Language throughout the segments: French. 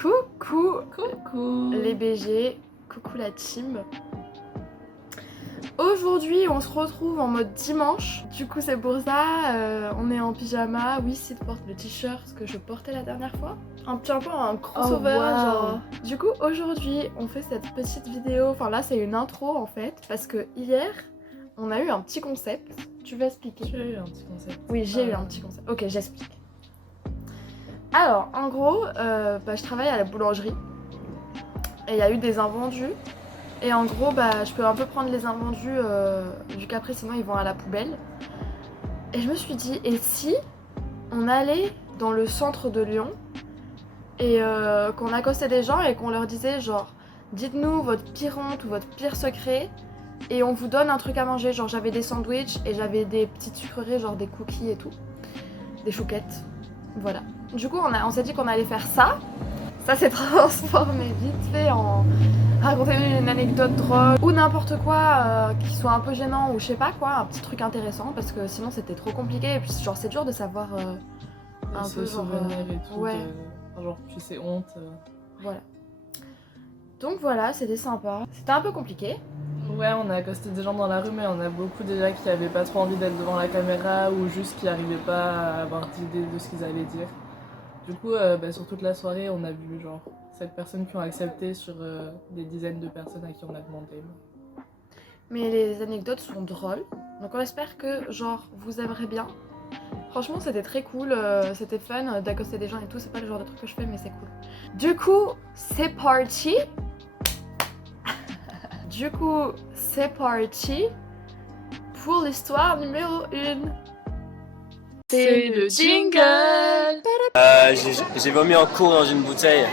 Coucou Coucou les BG, coucou la team. Aujourd'hui on se retrouve en mode dimanche, du coup c'est pour ça, on est en pyjama. Oui, Sid porte le t-shirt que je portais la dernière fois. Un peu un crossover genre. Du coup aujourd'hui on fait cette petite vidéo, enfin là c'est une intro en fait, parce que hier on a eu un petit concept. Tu veux expliquer? Tu as eu un petit concept. Oui, j'ai eu un petit concept. Ok, j'explique. Alors, en gros, je travaille à la boulangerie et il y a eu des invendus. Et en gros, je peux un peu prendre les invendus vu qu'après sinon ils vont à la poubelle. Et je me suis dit, et si on allait dans le centre de Lyon et qu'on accostait des gens et qu'on leur disait genre, dites-nous votre pire honte ou votre pire secret et on vous donne un truc à manger. Genre j'avais des sandwichs et j'avais des petites sucreries, genre des cookies et tout, des chouquettes. Voilà. Du coup, on s'est dit qu'on allait faire ça. Ça s'est transformé vite fait en raconter une anecdote drôle ou n'importe quoi qui soit un peu gênant ou je sais pas quoi, un petit truc intéressant parce que sinon c'était trop compliqué et puis genre c'est dur de savoir un peu genre et tout, ouais. Genre puis c'est honte. Voilà. Donc voilà, c'était sympa. C'était un peu compliqué. Ouais, on a accosté des gens dans la rue, mais on a beaucoup déjà qui avaient pas trop envie d'être devant la caméra ou juste qui arrivaient pas à avoir d'idée de ce qu'ils allaient dire. Du coup, sur toute la soirée, on a vu genre 7 personnes qui ont accepté sur des dizaines de personnes à qui on a demandé. Mais les anecdotes sont drôles, donc on espère que genre vous aimerez bien. Franchement c'était très cool, c'était fun d'accoster des gens et tout, c'est pas le genre de truc que je fais mais c'est cool. Du coup c'est parti. Du coup c'est parti pour l'histoire numéro 1. C'est le jingle. J'ai vomi en cours dans une bouteille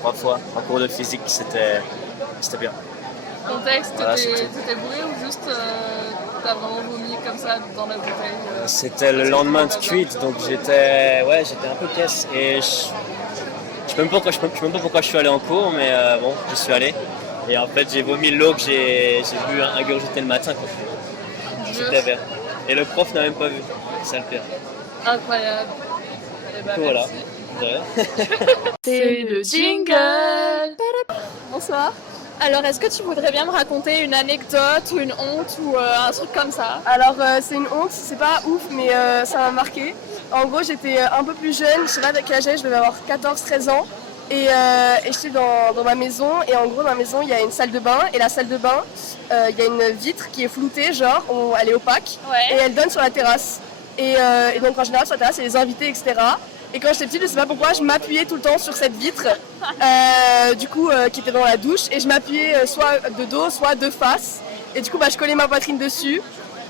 3 fois, en cours de physique, c'était bien. Contexte, Voilà, t'étais bourré ou juste t'as vraiment vomi comme ça dans la bouteille C'était le lendemain de cuite, donc j'étais un peu caisse et je sais même pas pourquoi je suis allé en cours, mais bon, je suis allé. Et en fait, j'ai vomi l'eau que j'ai bu ingurgiter le matin quand j'étais vert. Et le prof n'a même pas vu, c'est le pire. Incroyable. Et bah, Voilà. C'est le jingle. Bonsoir. Alors, est-ce que tu voudrais bien me raconter une anecdote ou une honte ou un truc comme ça? Alors, c'est une honte, c'est pas ouf, mais ça m'a marqué. En gros, j'étais un peu plus jeune, je sais pas quel âge j'avais, je devais avoir 14-13 ans. Et j'étais dans ma maison, et en gros, dans ma maison, il y a une salle de bain. Et la salle de bain, il y a une vitre qui est floutée, genre, elle est opaque, et elle donne sur la terrasse. Et donc, en général, sur la terrasse, il y a les invités, etc. Et quand j'étais petite, je sais pas pourquoi, je m'appuyais tout le temps sur cette vitre, qui était dans la douche, et je m'appuyais soit de dos, soit de face. Et du coup, je collais ma poitrine dessus.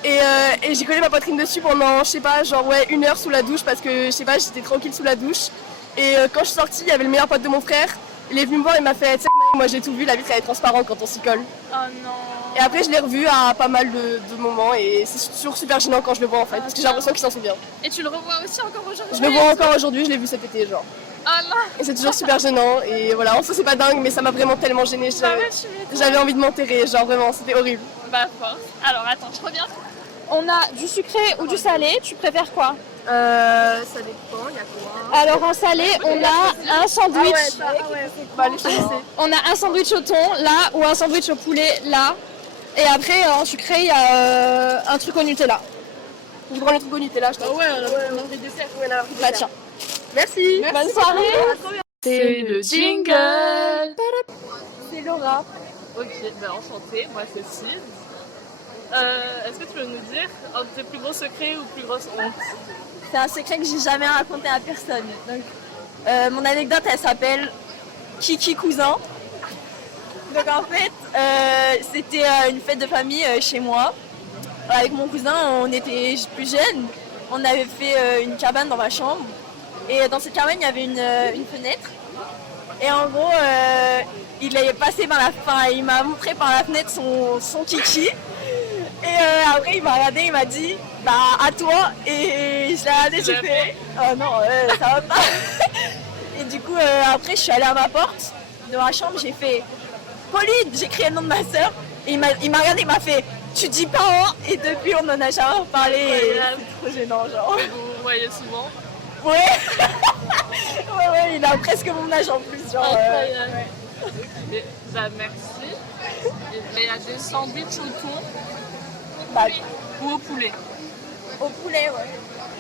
Et j'ai collé ma poitrine dessus pendant, je sais pas, une heure sous la douche, parce que, je sais pas, j'étais tranquille sous la douche. Et quand je suis sortie, il y avait le meilleur pote de mon frère. Il est venu me voir et m'a fait, tu sais, moi j'ai tout vu, la vitre elle est transparente quand on s'y colle. Oh non. Et après, je l'ai revu à pas mal de moments, et c'est toujours super gênant quand je le vois en fait, parce que j'ai l'impression qu'il s'en souvient. Et tu le revois aussi encore aujourd'hui? Je le vois encore aujourd'hui, je l'ai vu cet été, genre. Oh non. Et c'est toujours super gênant, et voilà, en soi c'est pas dingue, mais ça m'a vraiment tellement gênée. J'avais envie de m'enterrer, genre vraiment, c'était horrible. Bah force. Alors attends, je reviens. On a du sucré ou du salé, tu préfères quoi? Ça dépend, il y a quoi? Alors en salé, on a un sandwich. Allez, je te laisse. On a un sandwich au thon là ou un sandwich au poulet là. Et après en sucré, il y a un truc au Nutella. Je prends le truc au Nutella, je pense. Ouais, on a pris des dessert. Ouais, Bah tiens. Merci. Bonne soirée. C'est le jingle. C'est Laura. Ok, enchantée, moi c'est Sid. Est-ce que tu peux nous dire un de tes plus gros secrets ou plus grosse honte? C'est un secret que j'ai jamais raconté à personne. Donc, mon anecdote, elle s'appelle Kiki Cousin. Donc en fait, c'était une fête de famille chez moi. Avec mon cousin, on était plus jeunes. On avait fait une cabane dans ma chambre. Et dans cette cabane, il y avait une fenêtre. Et en gros, il est passé par il m'a montré par la fenêtre son kiki. Et après il m'a regardé, il m'a dit à toi, et je l'ai regardé, j'ai fait oh non, ça va pas. Et du coup après je suis allée à ma porte de ma chambre, j'ai fait Pauline, j'ai crié le nom de ma soeur, et il m'a regardé, il m'a fait tu dis pas hein, et depuis on en a jamais reparlé, et c'est trop gênant genre. Vous voyez souvent? Ouais. Ouais, il a presque mon âge en plus. Genre, Incroyable. ouais. Et, bah, merci. Et il y a des sandwichs au thon Bah, ou au poulet. au poulet, ouais.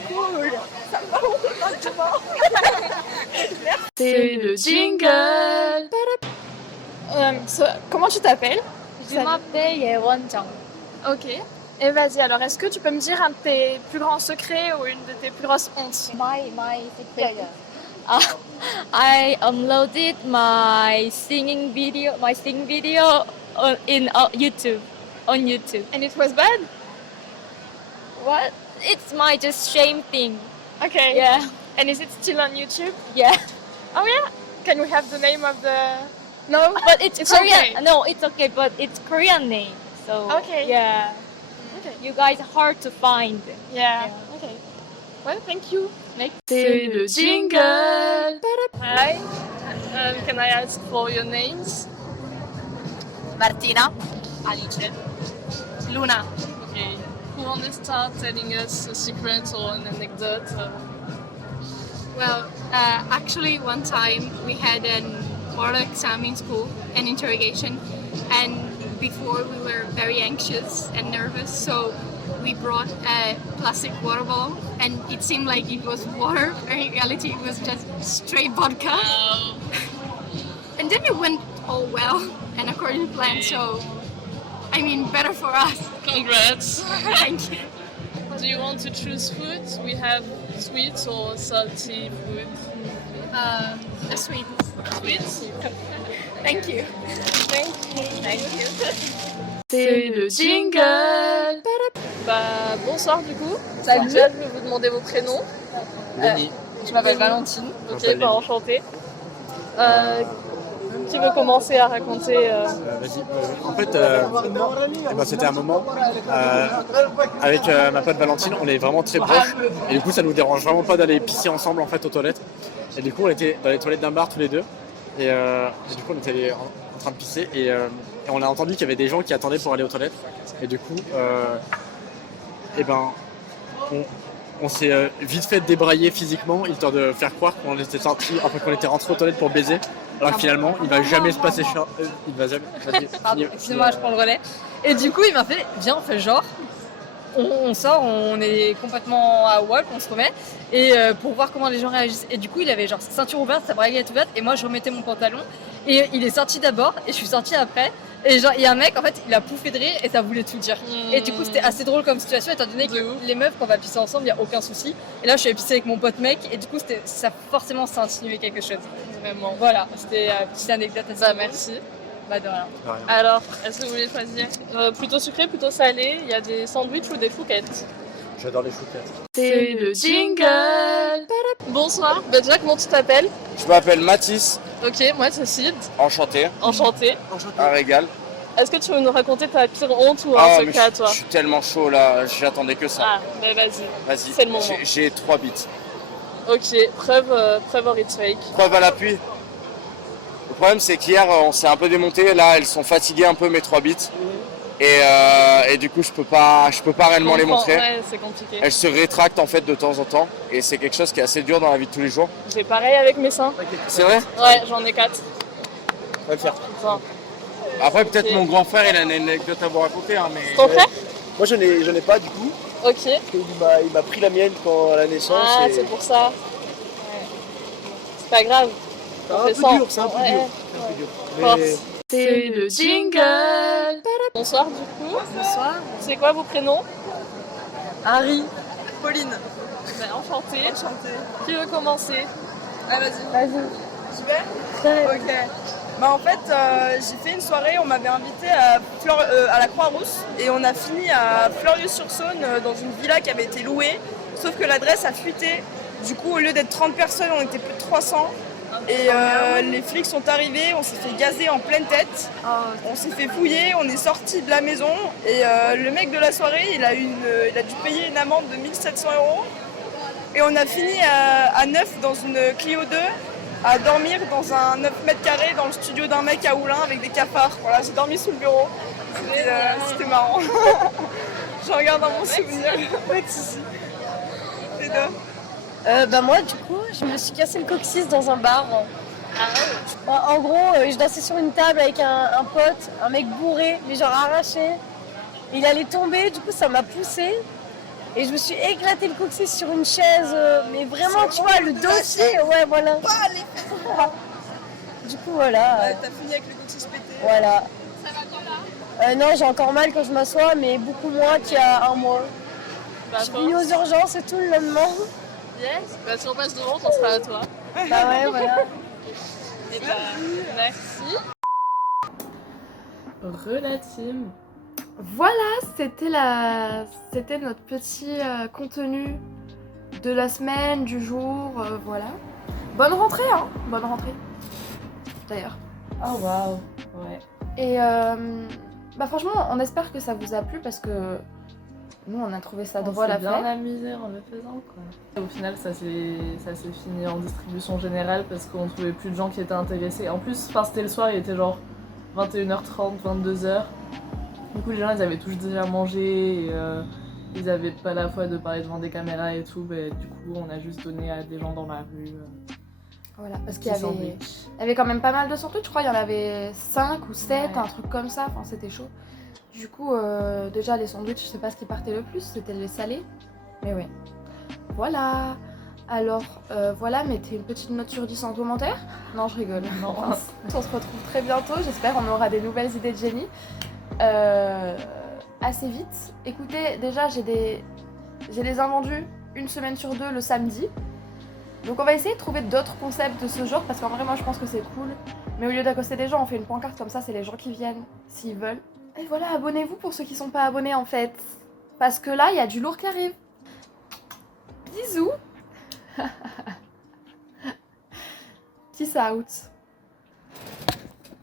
Cool. Ça va, on est dans C'est le jingle. Comment tu t'appelles? Je m'appelle Yewon-jang. Ok. Et vas-y, alors est-ce que tu peux me dire un de tes plus grands secrets ou une de tes plus grosses hontes? My secret. I uploaded my singing video on YouTube. On YouTube. And it was bad? What? It's my just shame thing. Okay. Yeah. And is it still on YouTube? Yeah. Oh yeah? Can we have the name of the... No? But it's Korean. okay. No, it's okay, but it's Korean name. So Okay. yeah. Okay. You guys hard to find. Yeah. Yeah. Okay. Well, thank you. C'est le jingle. Hi. Can I ask for your names? Martina. Alice. Luna. Okay. Who want to start telling us a secret or an anecdote? Well, actually, one time we had an oral exam in school, an interrogation, and before we were very anxious and nervous, so we brought a plastic water bottle, and it seemed like it was water, but in reality it was just straight vodka. And then it went all well and according to plan, so I mean, better for us. Congrats. Thank you. Do you want to choose food? We have sweet or salty food. A sweet. Sweet. Thank you. Thank you. C'est le jingle. Bah, bonsoir du coup. Salut. Déjà, je vais vous demander vos prénoms. Je m'appelle Valentine. Ok, bah enchanté. Qui veut commencer à raconter Vas-y. En fait, eh ben, c'était un moment avec ma pote Valentine, on est vraiment très proches et du coup ça nous dérange vraiment pas d'aller pisser ensemble en fait aux toilettes. Et du coup on était dans les toilettes d'un bar tous les deux et du coup on était en train de pisser et on a entendu qu'il y avait des gens qui attendaient pour aller aux toilettes et du coup eh ben on s'est vite fait débrailler physiquement histoire de faire croire qu'on était sorti, enfin qu'on était rentré aux toilettes pour baiser. Alors que finalement, il va jamais se passer il va jamais. Pardon, excusez-moi, je prends le relais. Et du coup, il m'a fait, viens, on fait genre. On sort, on est complètement à Walp, on se remet. Et pour voir comment les gens réagissent. Et du coup, il avait genre sa ceinture ouverte, sa braguette ouverte. Et moi, je remettais mon pantalon. Et il est sorti d'abord, et je suis sortie après. Et genre, il y a un mec, en fait, il a pouffé de rire et ça voulait tout dire. Et du coup, c'était assez drôle comme situation, étant donné que les meufs, quand on va pisser ensemble, il n'y a aucun souci. Et là, je suis allée pisser avec mon pote mec, et du coup, forcément, ça insinuait quelque chose. vraiment. Voilà, c'était une petite anecdote assez Bah, drôle. merci. Bah, de rien. Alors, est-ce que vous voulez choisir plutôt sucré, plutôt salé? Il y a des sandwichs ou des fouquettes? J'adore les chouquettes. C'est le jingle. Bonsoir. Bah, déjà, comment tu t'appelles? Je m'appelle Mathis, Ok, moi c'est Sid. enchanté, Enchanté. un régal. Est-ce que tu veux nous raconter ta pire honte ou un Ah, mais secret à toi? je suis tellement chaud là, j'attendais que ça. Ah, mais vas-y. Vas-y, c'est le moment. j'ai 3 bits. Ok, preuve or it's fake. Preuve à l'appui. Le problème c'est qu'hier on s'est un peu démonté, là elles sont fatiguées un peu mes 3 bits. Et du coup je peux pas réellement les montrer. Ouais, c'est compliqué. Elles se rétractent en fait de temps en temps et c'est quelque chose qui est assez dur dans la vie de tous les jours. J'ai pareil avec mes seins. C'est vrai? Ouais, j'en ai 4. On va le faire. Putain. Après peut-être Ok. mon grand frère il a une anecdote à vous raconter hein, mais... Ton frère? Moi j'en ai pas du coup, Ok. parce qu'il m'a pris la mienne quand à la naissance. Ah, et... c'est pour ça. Ouais. C'est pas grave. C'est On un fait peu sans. dur, c'est un peu Ouais. dur. C'est un peu dur. Force. Mais C'est le jingle. Bonsoir du coup. Bonsoir. C'est quoi vos prénoms? Harry. Pauline. Ben, enchanté. Qui veut commencer? Ah, vas-y. J'y vais? Ok. Bah en fait, j'ai fait une soirée, on m'avait invité à la Croix-Rousse et on a fini à Fleurieux-sur-Saône dans une villa qui avait été louée, sauf que l'adresse a fuité. Du coup, au lieu d'être 30 personnes, on était plus de 300. Et les flics sont arrivés, on s'est fait gazer en pleine tête, on s'est fait fouiller, on est sorti de la maison et le mec de la soirée, il a dû payer une amende de 1 700 €. Et on a fini à 9 dans une Clio 2, à dormir dans un 9 mètres carrés dans le studio d'un mec à Oulin avec des cafards. Voilà, j'ai dormi sous le bureau. C'était marrant. Je regarde dans mon souvenir. Pas de soucis. C'est deux. Moi, du coup, je me suis cassé le coccyx dans un bar. En gros, je dansais sur une table avec un pote, un mec bourré, mais genre arraché. Il allait tomber, du coup, ça m'a poussé. Et je me suis éclaté le coccyx sur une chaise, mais vraiment, tu vois, le dossier, ouais, voilà. Du coup, voilà. T'as fini avec le coccyx pété. Voilà. Ça va bien là? Non, j'ai encore mal quand je m'assois, mais beaucoup moins qu'il y a un mois. Je suis venue aux urgences et tout le lendemain. Yes. Bah si on passe devant, on sera à toi. Bah ouais, voilà. Et bah, merci. Relative. Voilà, c'était notre petit contenu de la semaine, du jour, voilà. Bonne rentrée, hein. Bonne rentrée. D'ailleurs. Oh waouh. Ouais. Et franchement, on espère que ça vous a plu parce que nous, on a trouvé ça drôle à faire. faire. On s'est bien amusé en le faisant, quoi. Au final, ça s'est fini en distribution générale parce qu'on trouvait plus de gens qui étaient intéressés. En plus, c'était le soir, il était genre 21h30, 22h. Du coup, les gens, ils avaient tous déjà mangé et ils avaient pas la foi de parler devant des caméras et tout. Du coup, on a juste donné à des gens dans la rue. Voilà, parce qu'il y avait quand même pas mal de sandwichs, je crois, il y en avait 5 ou 7, un truc comme ça, enfin c'était chaud. Du coup, déjà les sandwichs, je sais pas ce qui partait le plus, c'était les salés, mais ouais. Voilà, alors voilà, mettez une petite note sur 10 en commentaire. Non, je rigole. Non. On se retrouve très bientôt, j'espère, on aura des nouvelles idées de génie. Assez vite. Écoutez, déjà j'ai des invendus 1 semaine sur 2 le samedi. Donc on va essayer de trouver d'autres concepts de ce genre parce qu'en vrai moi je pense que c'est cool. Mais au lieu d'accoster des gens, on fait une pancarte comme ça, c'est les gens qui viennent s'ils veulent. Et voilà, abonnez-vous pour ceux qui sont pas abonnés en fait. Parce que là, il y a du lourd qui arrive. Bisous. Peace out.